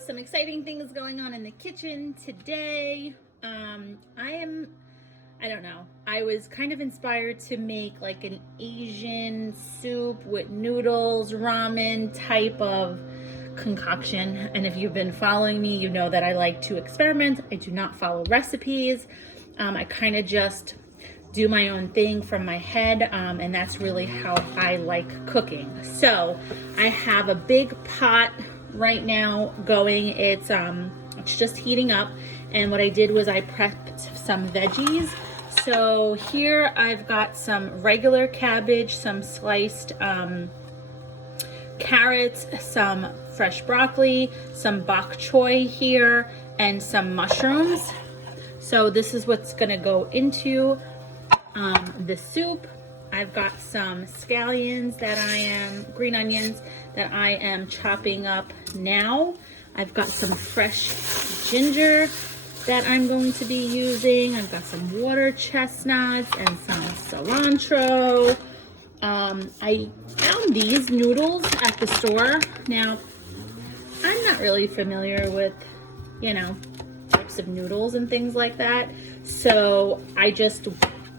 some exciting things going on in the kitchen today. I don't know, I was kind of inspired to make like an Asian soup with noodles, ramen type of concoction. And if you've been following me, you know that I like to experiment. I do not follow recipes. I kind of just do my own thing from my head, and that's really how I like cooking. So I have a big pot right now going. It's just heating up, and what I did was I prepped some veggies. So here I've got some regular cabbage, some sliced carrots, some fresh broccoli, some bok choy here, and some mushrooms. So this is what's gonna go into the soup. I've got some scallions green onions that I am chopping up now. I've got some fresh ginger that I'm going to be using. I've got some water chestnuts and some cilantro. I found these noodles at the store. Now, I'm not really familiar with, types of noodles and things like that. So I just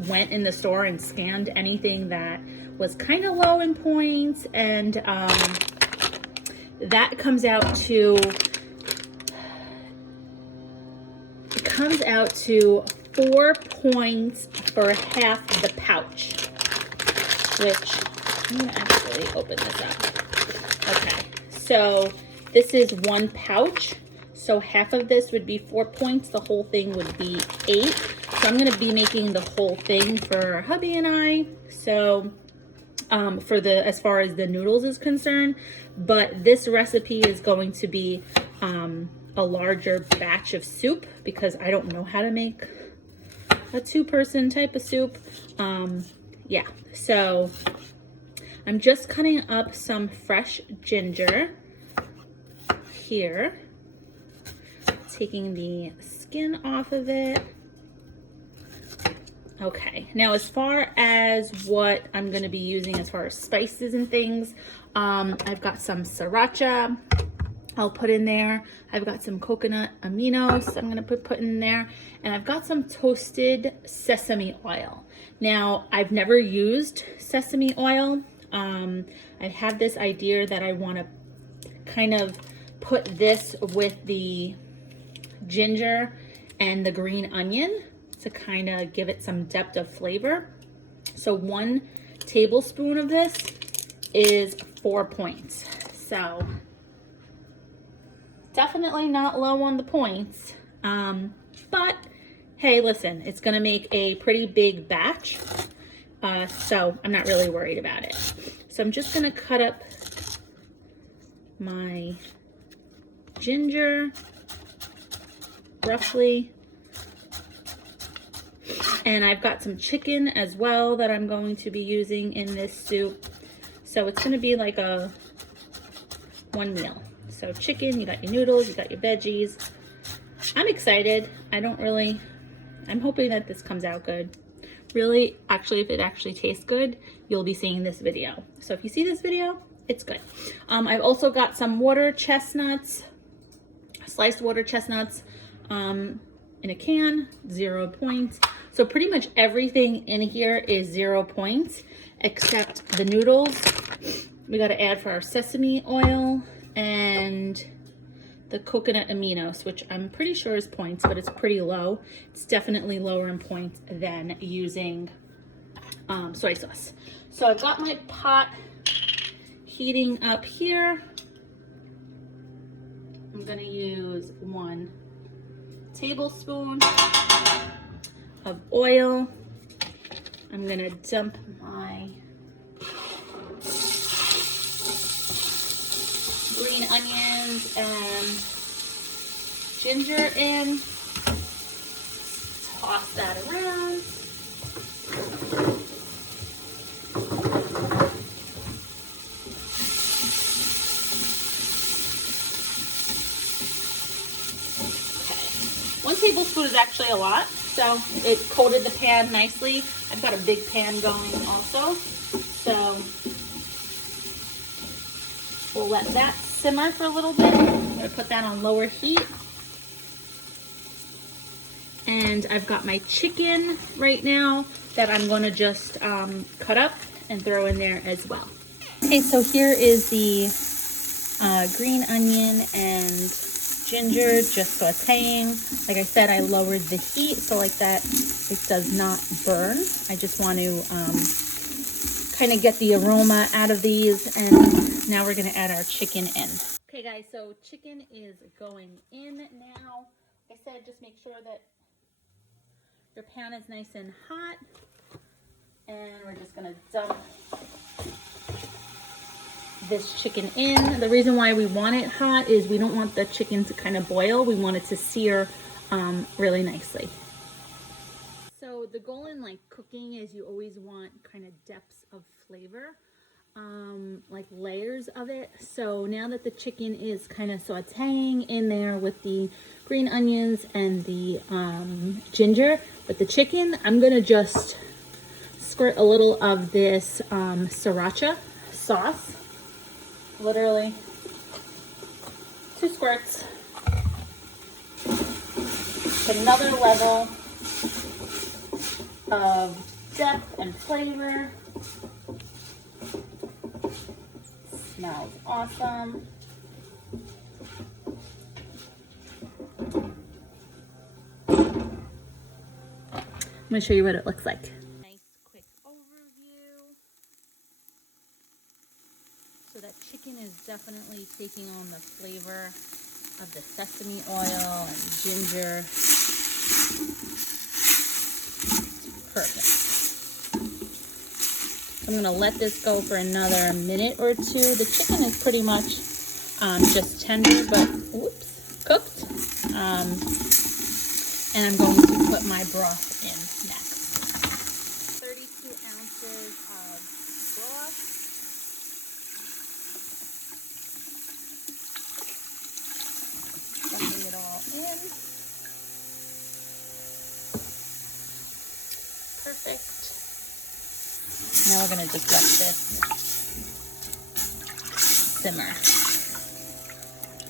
went in the store and scanned anything that was kind of low in points, and that comes out to 4 points for half the pouch, which I'm gonna actually open this up. Okay, so this is 1 pouch, so half of this would be 4 points, the whole thing would be 8. So I'm gonna be making the whole thing for hubby and I. So as far as the noodles is concerned, but this recipe is going to be a larger batch of soup because I don't know how to make a 2-person type of soup. Yeah, so I'm just cutting up some fresh ginger here, taking the skin off of it. Okay, now as far as what I'm going to be using as far as spices and things, I've got some Siracha I'll put in there. I've got some Coconut Aminos I'm going to put in there. And I've got some toasted sesame oil. Now, I've never used sesame oil. I have this idea that I want to kind of put this with the ginger and the green onion to kind of give it some depth of flavor. So 1 tablespoon of this is 4 points. So definitely not low on the points. But hey, listen, it's gonna make a pretty big batch. So I'm not really worried about it. So I'm just gonna cut up my ginger roughly. And I've got some chicken as well that I'm going to be using in this soup. So it's going to be like a 1 meal. So chicken, you got your noodles, you got your veggies. I'm excited. I'm hoping that this comes out good. Really, actually, if it actually tastes good, you'll be seeing this video. So if you see this video, it's good. I've also got some water chestnuts, sliced water chestnuts in a can, 0 points. So pretty much everything in here is 0 points, except the noodles. We got to add for our sesame oil and the coconut aminos, which I'm pretty sure is points, but it's pretty low. It's definitely lower in points than using soy sauce. So I've got my pot heating up here. I'm gonna use 1 tablespoon of oil. I'm gonna dump my green onions and ginger in. Toss that around. Okay. 1 tablespoon is actually a lot, so it coated the pan nicely. I've got a big pan going also, so we'll let that simmer for a little bit. I'm gonna put that on lower heat. And I've got my chicken right now that I'm gonna just cut up and throw in there as well. Okay, so here is the green onion and ginger just sauteing. Like I said, I lowered the heat so like that it does not burn. I just want to kind of get the aroma out of these, and now we're gonna add our chicken in. Okay guys, so chicken is going in now. Like I said, just make sure that your pan is nice and hot, and we're just gonna dump this chicken in. The reason why we want it hot is we don't want the chicken to kind of boil. We want it to sear really nicely. So the goal in like cooking is you always want kind of depths of flavor, like layers of it. So now that the chicken is kind of sauteing in there with the green onions and the ginger with the chicken, I'm gonna just squirt a little of this Siracha sauce. Literally 2 squirts. Another level of depth and flavor. Smells awesome. I'm going to show you what it looks like. Nice quick overview. So that chicken is definitely taking on the flavor of the sesame oil and ginger. Perfect. I'm going to let this go for another minute or two. The chicken is pretty much just tender, but cooked. And I'm going to put my broth in next. 32 ounces of broth. Dumping it all in. Perfect. Now we're going to just let this simmer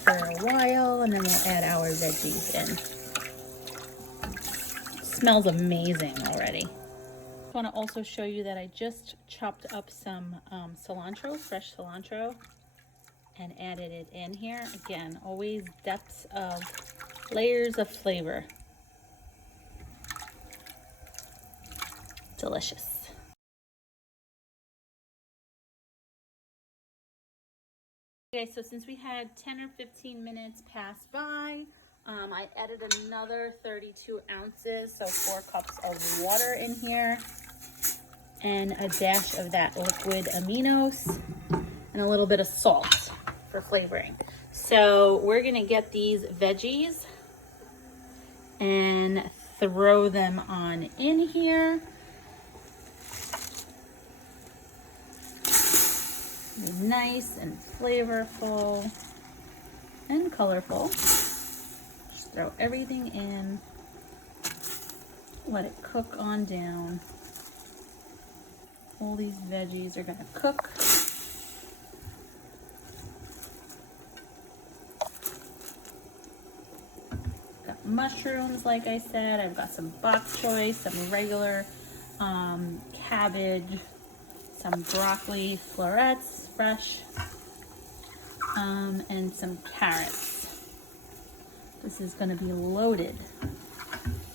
for a while, and then we'll add our veggies in. Smells amazing already. I want to also show you that I just chopped up some cilantro, fresh cilantro, and added it in here. Again, always depths of layers of flavor. Delicious. Okay, so since we had 10 or 15 minutes pass by, I added another 32 ounces, so 4 cups of water in here, and a dash of that liquid aminos, and a little bit of salt for flavoring. So we're gonna get these veggies and throw them on in here. Nice and flavorful and colorful. Just throw everything in, let it cook on down. All these veggies are gonna cook. Got mushrooms, like I said. I've got some bok choy, some regular cabbage, some broccoli florets, fresh, and some carrots. This is gonna be loaded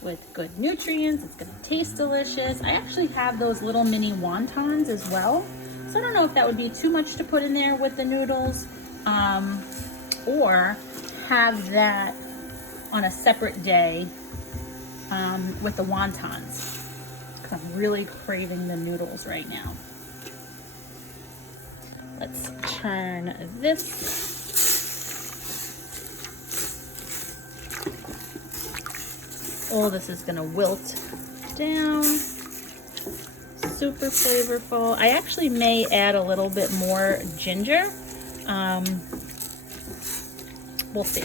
with good nutrients. It's gonna taste delicious. I actually have those little mini wontons as well. So I don't know if that would be too much to put in there with the noodles, or have that on a separate day with the wontons, because I'm really craving the noodles right now. Let's turn this. All this is gonna wilt down. Super flavorful. I actually may add a little bit more ginger. We'll see.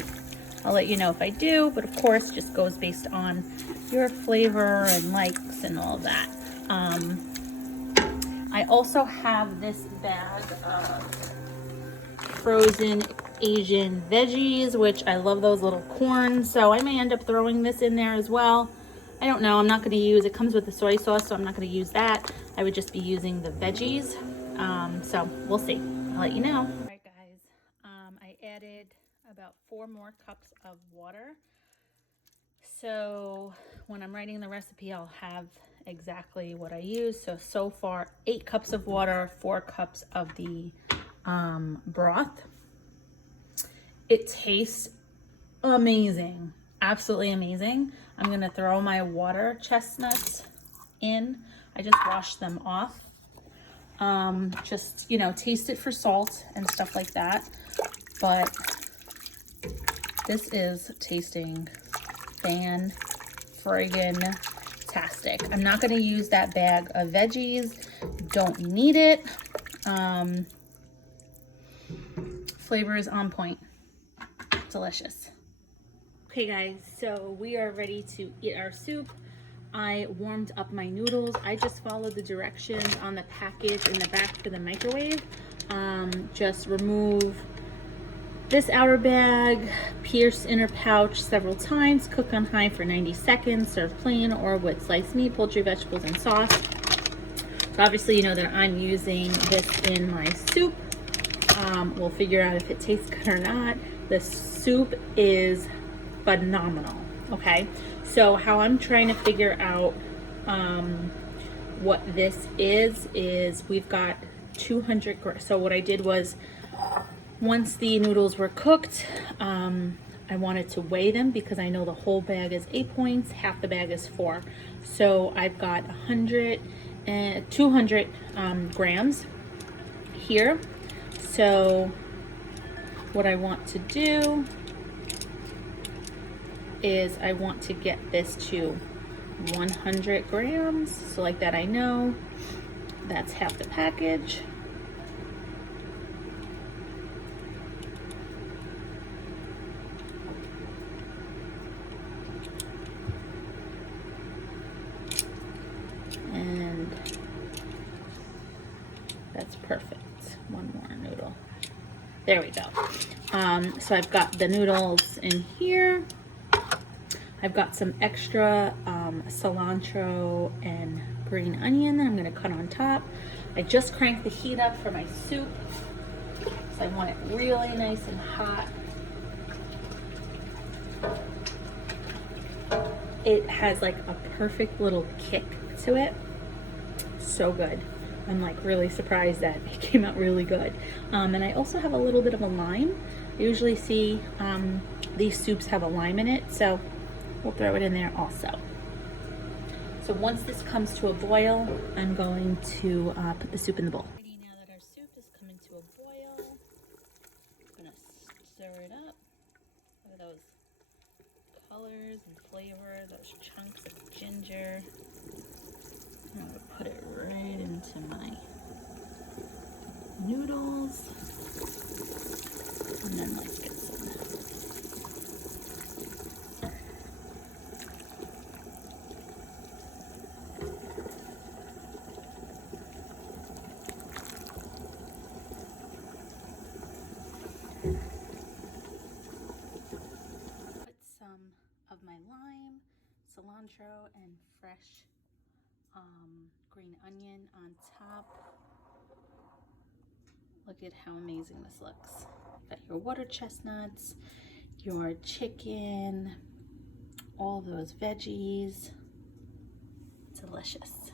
I'll let you know if I do, but of course, just goes based on your flavor and likes and all that. I also have this bag of frozen Asian veggies, which I love those little corns. So I may end up throwing this in there as well. I don't know. I'm not going to use, it comes with the soy sauce, so I'm not going to use that. I would just be using the veggies. So we'll see. I'll let you know. All right, guys. I added about 4 more cups of water. So when I'm writing the recipe, I'll have exactly what I use. So far, 8 cups of water, 4 cups of the broth. It tastes amazing, absolutely amazing. I'm gonna throw my water chestnuts in. I just washed them off. Just, you know, taste it for salt and stuff like that. But this is tasting fan-friggin-tastic. I'm not gonna use that bag of veggies. Don't need it. Flavor is on point. Delicious. Okay guys, so we are ready to eat our soup. I warmed up my noodles. I just followed the directions on the package in the back for the microwave. Just remove this outer bag, pierce inner pouch several times, cook on high for 90 seconds, serve plain or with sliced meat, poultry, vegetables, and sauce. So obviously you know that I'm using this in my soup. We'll figure out if it tastes good or not. The soup is phenomenal. Okay, so how I'm trying to figure out what this is we've got 200 grams. So what I did was, once the noodles were cooked, I wanted to weigh them because I know the whole bag is 8 points, half the bag is 4. So I've got 200 grams here. So what I want to do is I want to get this to 100 grams. So like that, I know that's half the package. And that's perfect. One more noodle. There we go. So I've got the noodles in here. I've got some extra cilantro and green onion that I'm gonna cut on top. I just cranked the heat up for my soup, so I want it really nice and hot. It has like a perfect little kick to it. So good. I'm like really surprised that it came out really good. And I also have a little bit of a lime. I usually see these soups have a lime in it, so we'll throw it in there also. So once this comes to a boil, I'm going to put the soup in the bowl. Now that our soup is coming to a boil, I'm gonna stir it up. Look at those colors and flavor, those chunks of ginger. I'm gonna put it right into my noodles, and then let's get some. Put some of my lime, cilantro, and fresh green onion on top. Look at how amazing this looks. Got your water chestnuts, your chicken, all those veggies. Delicious.